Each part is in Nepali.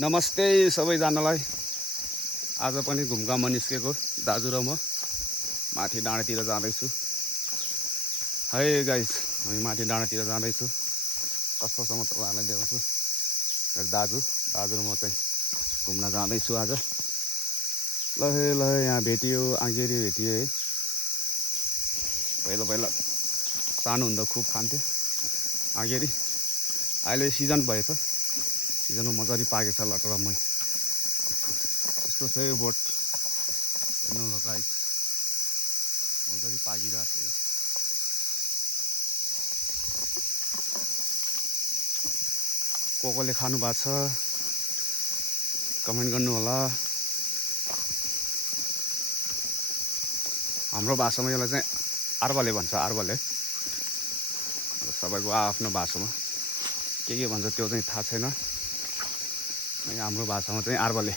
नमस्ते सबैजनालाई। आज पनि घुमघाममा निस्केको दाजु र म माथि डाँडातिर जाँदैछु। है गाइस, हामी माथि डाँडातिर जाँदैछु। कस्तोसम्म तपाईँहरूलाई देखाउँछु। दाजु र म चाहिँ घुम्न जाँदैछु आज। ल यहाँ भेटियो, आँगेरी भेटियो है। पहिला सानो हुँदा खुब खान्थ्यो आँगेरी। अहिले सिजन भएछ, सिजनमा मजाले पाकेको छ लटरम्मै। यस्तो छ यो बोट, हेर्नु होला गाइस, मजाले पाकिरहेको छ यो। कसले खानु भएको छ कमेन्ट गर्नु होला। हाम्रो भाषामा यसलाई चाहिँ आर्बले भन्छ, आर्बले। सबैको आफ्नो भाषामा के भन्छ त्यो चाहिँ थाहा छैन। हाम्रो भाषामा चाहिँ आर्बले।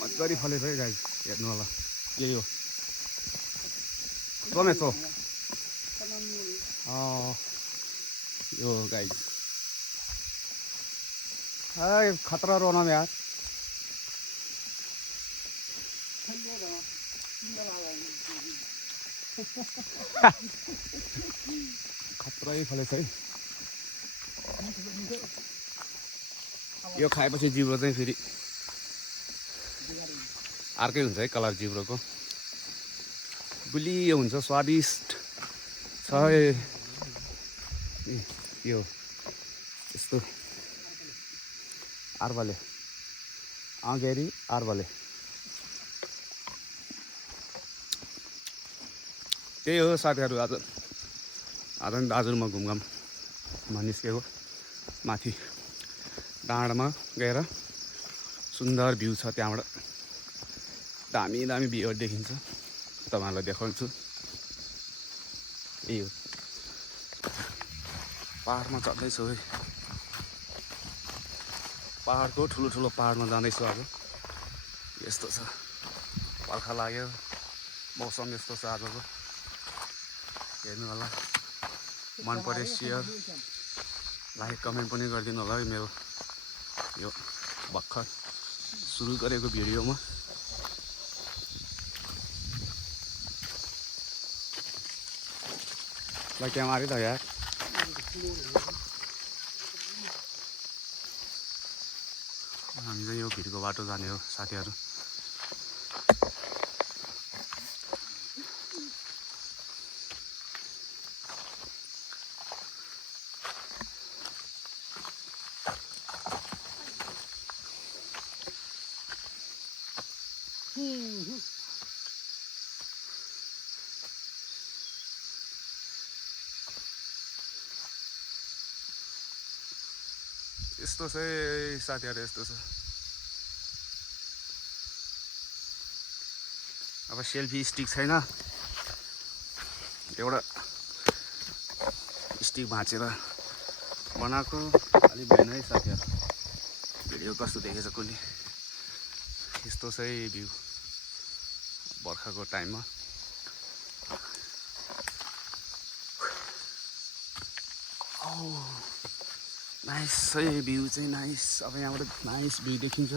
मजाले फलेछ है गाइस, हेर्नु होला। यही हो टमेटो। यो गाइस खतरा रोना यार। खतरै फलेछ है। यो खाएपछि जिब्रो चाहिँ फेरि अर्कै हुन्छ है, कलर जिब्रोको गुलियो हुन्छ, स्वादिष्ट छ। यो यस्तो आर्बले, आँगेरी आर्बले। त्यही हो साथीहरू, आज नि दाजुमा घुमघाममा निस्केको। माथि डाँडामा गएर सुन्दर भ्यू छ, त्यहाँबाट दामी भ्यूहरू देखिन्छ। तपाईँहरूलाई देखाउँछु। यही हो, पहाडमा चढ्दैछु है। पहाडको ठुलो पहाडमा जाँदैछु आज। यस्तो छ, बर्खा लाग्यो, मौसम यस्तो छ आजको। हेर्नु होला। मन परे सेयर, लाइक, कमेन्ट पनि गरिदिनु होला है मेरो यो भर्खर सुरु गरेको भिडियोमा। ल क्या मारि त यार। हामी चाहिँ यो भिरको बाटो जाने हो साथीहरू। यस्तो छ साथीहरू, यस्तो छ। अब सेल्फी स्टिक छैन, एउटा स्टिक भाँचेर बनाएको अलिक भएन है साथीहरू। भिडियो कस्तो देखेछ कसले। यस्तो छ भ्यू बर्खाको टाइममा। नाइस है भ्यू चाहिँ, नाइस। अब यहाँबाट नाइस भ्यू देखिन्छ।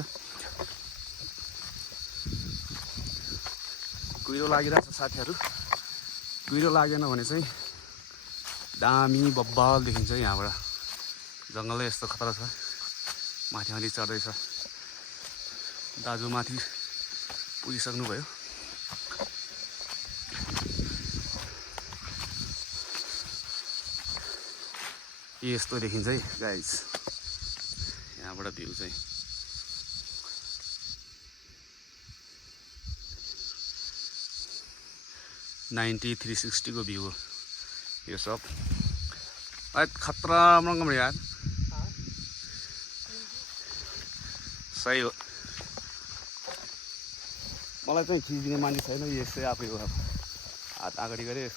कुहिरो लागिरहेछ साथीहरू। कुहिरो लागेन भने चाहिँ दामी बब्बाल देखिन्छ यहाँबाट। जङ्गलै यस्तो खतरा छ। माथि चढ्दैछ दाजु, माथि पुगिसक्नु भयो। यस्तो देखिन्छ है गाइस यहाँबाट भ्यू चाहिँ। नाइन्टी 360 को भ्यू हो यो सब। खतरा मङ्गम यार, सही हो। मलाई चाहिँ खिचिदिने मान्छे छैन, यस्तै आफै हो। अब हात अगाडि गरे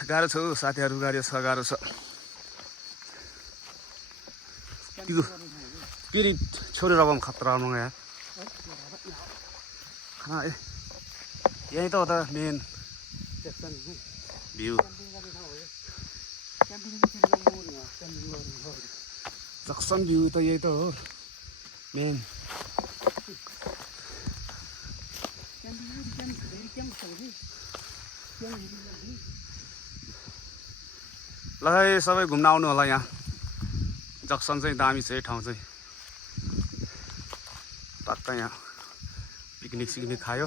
गाह्रो छ साथीहरू, गाह्रो छ। फेरि छोडेर अब खतरा मङ्ग यार। यही त हो त मेन। भ्यू जक्सन भ्यू त यही त हो मेन। ल है सबै घुम्न आउनु होला यहाँ। जक्सन चाहिँ दामी छ यो ठाउँ चाहिँ। टक्क यहाँ पिकनिक सिकनिक खायो।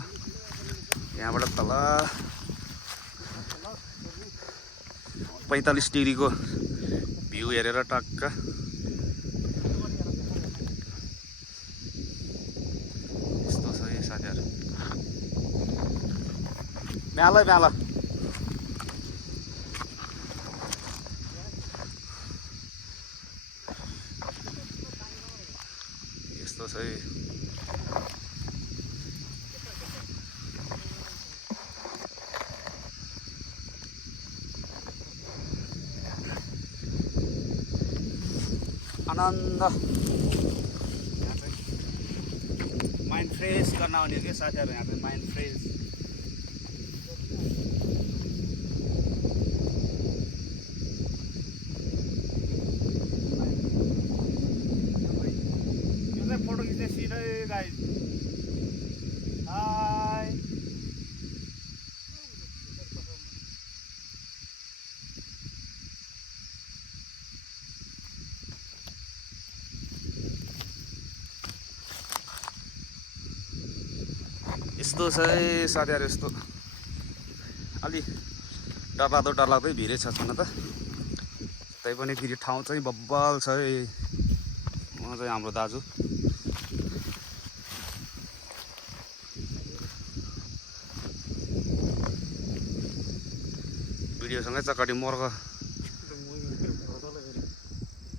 यहाँबाट तल 45 डिग्रीको भ्यू हेरेर टक्क यस्तो छ है साथीहरू। म्याल म्याल यस्तो छ है। आनन्द यहाँ चाहिँ माइन्ड फ्रेस गर्न आउने क्या साथीहरू। यहाँ चाहिँ माइन्ड फ्रेस। यो चाहिँ फोटो खिच्ने सिधै गाइस। हाय यस्तो छ है साथीहरू। यस्तो अलि डरलाग्दो भिरै छ छन त। तै पनि फेरि ठाउँ चाहिँ बब्बल छ है। उहाँ चाहिँ हाम्रो दाजु। भिडियोसँगै चकाटी मर्ग।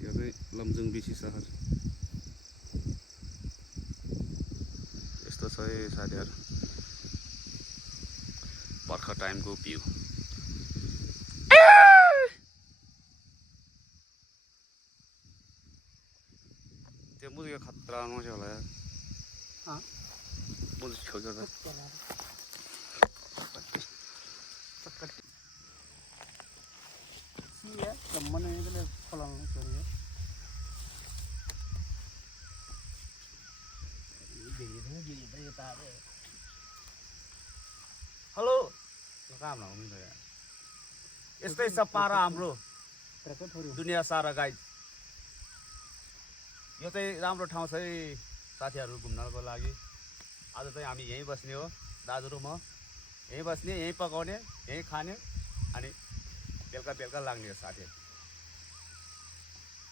यो चाहिँ लमजुङ बिसी सहर। यस्तो छ है साथीहरू बर्खा टाइमको भ्यू। त्यो मुजुको खतरा आउँछ होला यार। मुजु छेउ गर्दा हेलो कहाँ हुनुहुन्छ यार। यस्तै छ पारा हाम्रो दुनिया सारा गाइज। यो चाहिँ राम्रो ठाउँ छ है साथीहरू घुम्नको लागि। आज चाहिँ हामी यहीँ बस्ने हो। दाजु र म यहीँ बस्ने, यहीँ पकाउने, यहीँ खाने अनि बेलुका लाग्ने हो साथीहरू।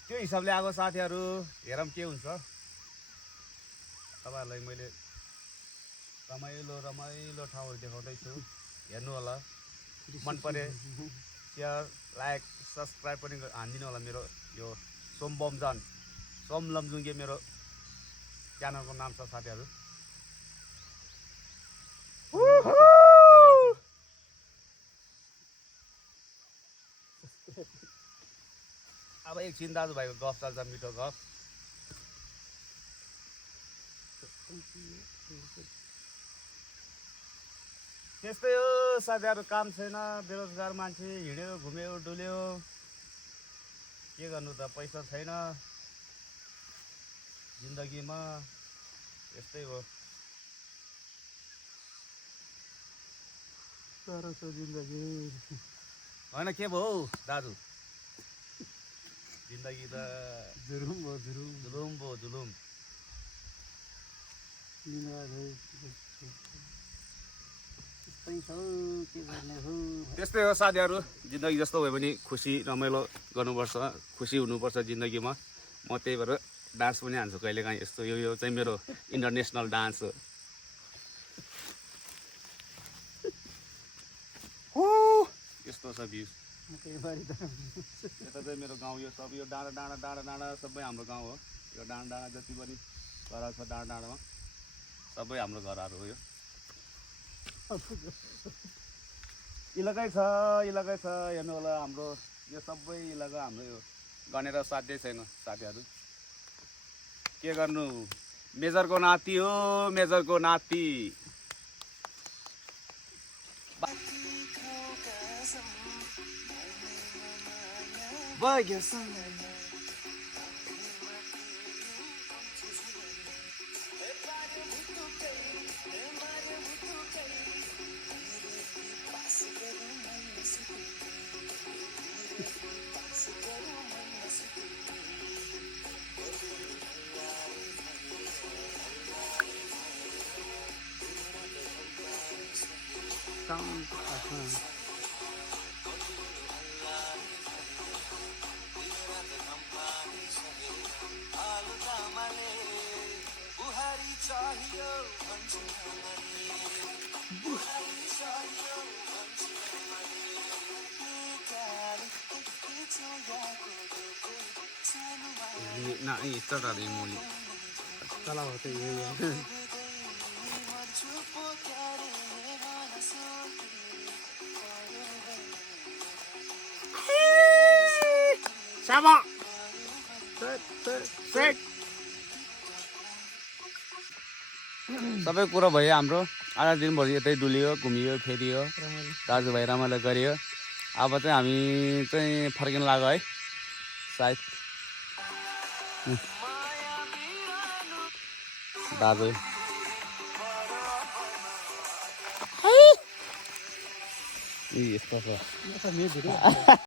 त्यो हिसाबले आएको साथीहरू हेरौँ के हुन्छ। तपाईँहरूलाई मैले रमाइलो ठाउँहरू देखाउँदैछु। हेर्नु होला। मन परे सेयर लाइक सब्सक्राइब पनि हानिदिनु होला। मेरो यो सोम लमजुङ्गे मेरो च्यानलको नाम छ साथीहरू। अब एकछिन दाजुभाइको गफ चल्छ, मिठो गफ। त्यस्तै हो साथीहरू। काम छैन, बेरोजगार मान्छे हिँड्यो घुम्यो डुल्यो। के गर्नु त, पैसा छैन जिन्दगीमा। यस्तै हो जिन्दगी। होइन के भयो हौ दाजु, जिन्दगी त जुलुम भयो। त्यस्तै हो साथीहरू। जिन्दगी जस्तो भयो भने खुसी रमाइलो गर्नुपर्छ, खुसी हुनुपर्छ जिन्दगीमा। म त्यही भएर डान्स पनि हान्छु कहिलेकाहीँ। यस्तो यो चाहिँ मेरो इन्टरनेसनल डान्स हो। यस्तो छ भ्यू। यता चाहिँ मेरो गाउँ। यो सब यो डाँडा सबै हाम्रो गाउँ हो। यो डाँडा जति पनि घर छ डाँडामा सबै हाम्रो घरहरू हो। यो इलाकै छ हेर्नु होला। हाम्रो यो सबै इलाका हाम्रो यो गनेर साध्यै छैन साथीहरू। के गर्नु, मेजरको नाति हो, मेजरको नाति। Nah, ini start ada yang muli. Salah waktu ya. Sama. Sek. सबै कुरा भयो हाम्रो आधा दिनभरि यतै डुलियो घुमियो फेरियो दाजुभाइ रमाइलो गरियो अब चाहिँ हामी चाहिँ फर्किन लाग्यो है सायद दाजु यस्तो छ